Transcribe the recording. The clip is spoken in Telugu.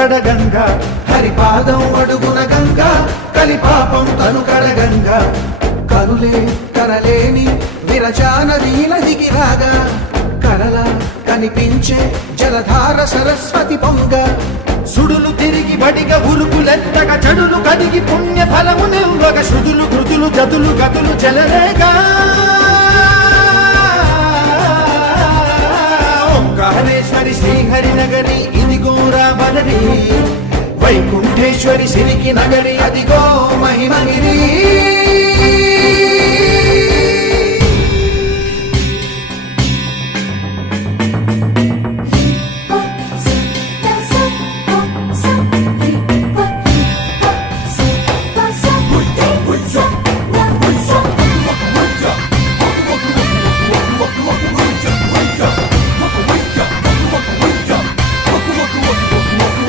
తనుకడ గంగా, హరిపాదం అడుగున గంగా, కలిపాపం తనుకడ గంగా. కనులే కరలేని విరచానది నదికి రాగా, కరలా కనిపించే జలధార సరస్వతి పొంగ. సుడులు తిరిగి బడిగ ఉరుకులెత్తగా, చెడులు కడిగి పుణ్య ఫలము నిల్వగ, శృతులు కృతులు జతులు గతులు చెలరేగా. ఓంకారేశ్వరి శ్రీహరి నగరి ఇదిగోరా బదరి, వైకుంఠేశ్వరి సిరికి నగరి అదిగో మహిమగిరి.